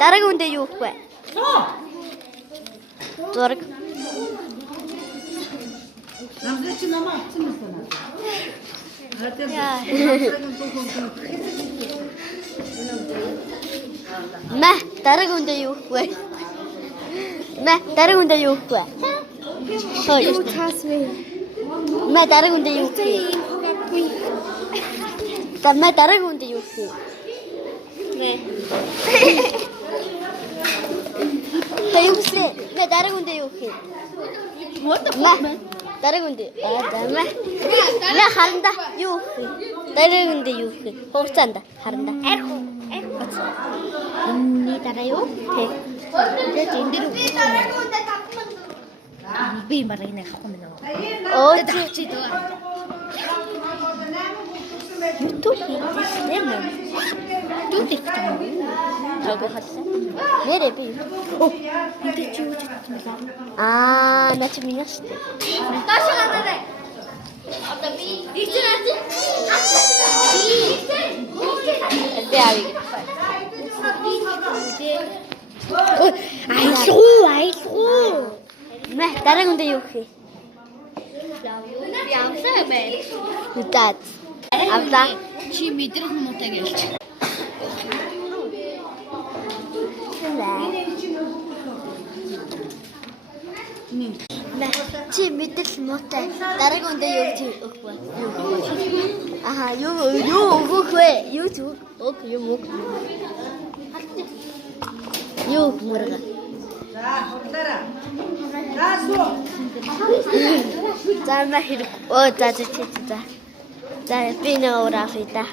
Дараагийн үндэ юу өгөх вэ? Зураг. Намайг чи намайг авсан юм байна. Мэ, дараагийн үндэ юу өгөх вэ? Мэ, дараагийн үндэ юу өгөх вэ? Юу таас вэ? Мэ, дараагийн үндэ юу өгөх вэ? Мэ, дараагийн үндэ юу өгөх вэ? Мэ. Хоёулаа. Мэ, дараагийн үндэ юу өгөх вэ? Мэ, дараагийн үндэ. Мэ. Мэ, харанда юу өгөх вэ? Дараагийн үндэ юу өгөх вэ? Хугацаанд харанда. Арху. Ini darah yuk. Dia cendir. Ibu marah ini aku menang. Oh, dah cerita. YouTube ini lemon. Tu TikTok. Aku hasil. Mere bi. Oh, ini cuci. Ah, nak minus. Tahu kan ada? Tapi itu nanti. Ada lagi. Айсуу. Мэ, дараагийн үндэ юу гэх вэ? Явсаа бэ. Үдаад. Авлаа. Чи мэдрэх муутай гэлч. Мэ, чи мэдрэл муутай. Дараагийн үндэ юу гэж өгөх вэ? Аха, юу өгөх вэ? Юу зүг? Өг юм уу? Юу мөргө. За мэ хэрэг. Оо за. За би нэ ураа фита.